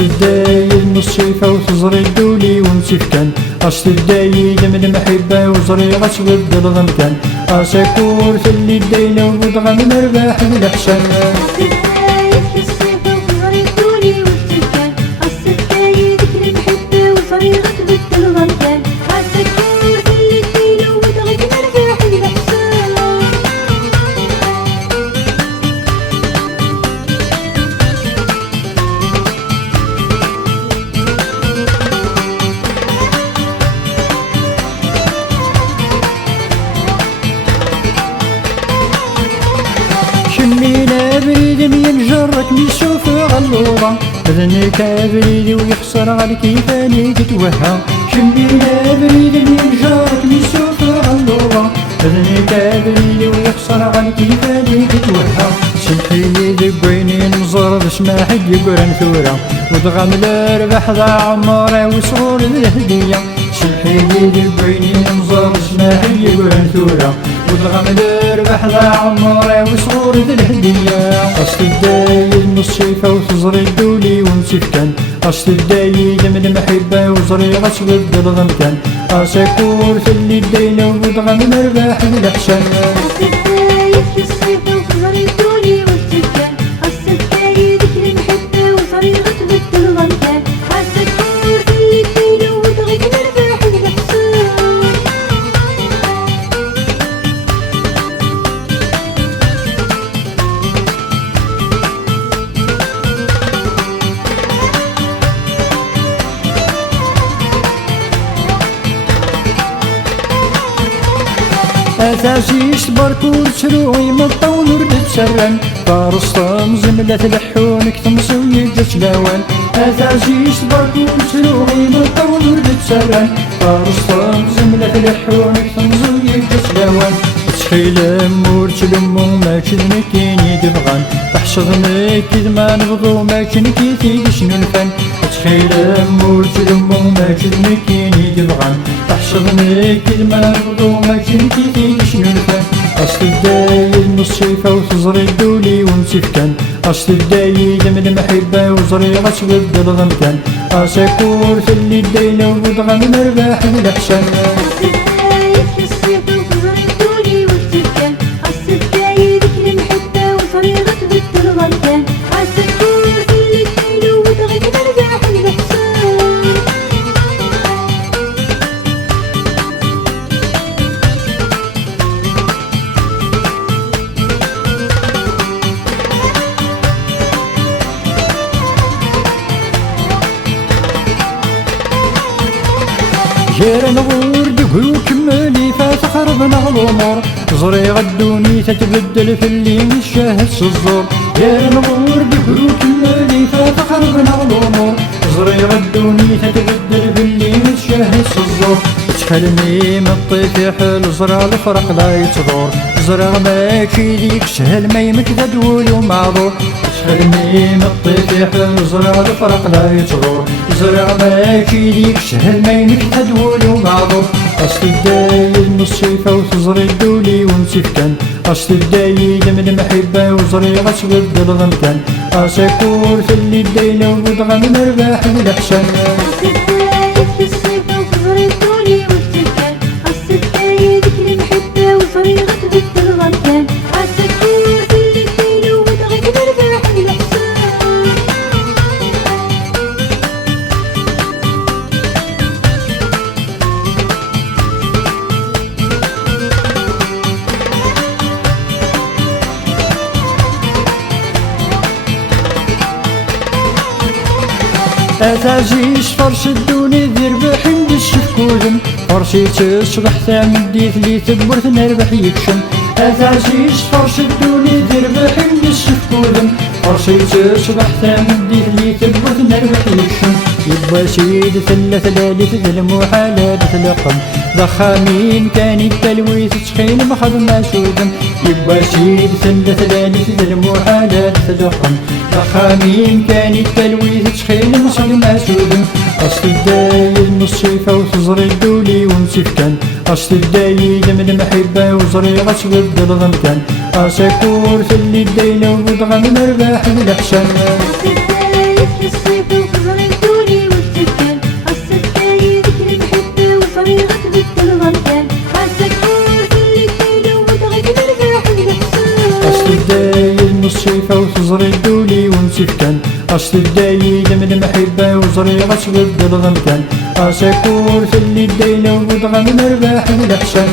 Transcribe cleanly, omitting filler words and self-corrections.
الدايد من الصيفة وتزري الدولي ونسيفكان الدايد من المحبة وزري غتبدل الغمكان ساكور ثلي الدينة وبدغم مرباح الأحسن شمينا بريد ينجرك ميشوف غلوضة اذنك بريد ويخسر على كيفاني تتوهى شمينا بريد ينجرك ميشوف غلوضة اذنك بريد ويخسر على كيفاني تتوهى سمحيلي دبيني نزر باش ما حد يقرن ثورة ودغم الربح ضاع عمري وصغور الهدية سمحيلي دبيني نزر باش ما حد يقرن ثورة ودغم الربح ضاع عمري وصغور الهدية الدايد من الصيفة وتزري الدولي ونسيفكان الدايد من المحبة وزري غتبدل الغمكان ساكور ثلي الدينة وبدغم مرباح الأحسن أثاسيش بركور تروي مطون ورد تسرن فارسطم زملة لحونك تمسوي جت لوان أثاسيش بركور تروي مطون ورد تسرن فارسطم زملة لحونك تمسوي جت لوان تخيل مور تلمو ما كذنك كيني تبغان تحشضني كذ ما نبغو ما كنكي تيجي شنو الفن تخيل مور تلمو ما كذنك كيني تبغان تحشضني كذ ما نبغو ما كنكي تيجي شنو الفن الدايد من الصيفة وتزري الدولي ونسيفكان الدايد من المحبة وزري غتبدل الغمكان ساكور ثلي الدينة وبدغم مرباح الأحسن جير نغور دقو كملي فتخربنا الامور زري غدوني تتبدل في اللي مشاهد الزور جير نغور دقو كملي فتخربنا الامور زري غدوني تتبدل في اللي مشاهد الزور تخلني من الطيف حل زرع الفرق لا يتضور زرع ما كيديك سهل ما يمكد دول ومعذور تخلني من الطيف حل زرع الفرق لا يتضور زرع ما كيديك سهل ما يمكد دول ومعذور الدايد من الصيفة وتزري الدولي ونسيفكان الدايد من المحبة وزري غتبدل الغمكان ساكور ثلي الدينة وبدغم مرباح الأحسن أتاجيش فرش الدوني ذير بحمد الشفكوذم فرشي تصبح ثامن ديث لي تبرث نربح يكشم أتاجيش فرش الدوني ذير بحمد الشفكوذم فرشي تصبح ثامن ديث لي تبرث نربح يكشم يبا سيد ثلاث لالث ذا المحالات تلقم ضخامين كان التلويث تخين مخض ما سودم يبا سيد ثلاث لالث ذا المحالات تلقم ضخامين كان التلويث تخين مخض ما سودم الدايد من الصيفة وتزري الدولي ونسيفكان الدايد من المحبة وزري غتبدل الغمكان ساكور ثلي الدينة وبدغم مرباح الأحسن أصل الدايد من المحبة وزريغة تبدل غمكان أساكور في اللي داينا وبدغم مرباح من الأحسن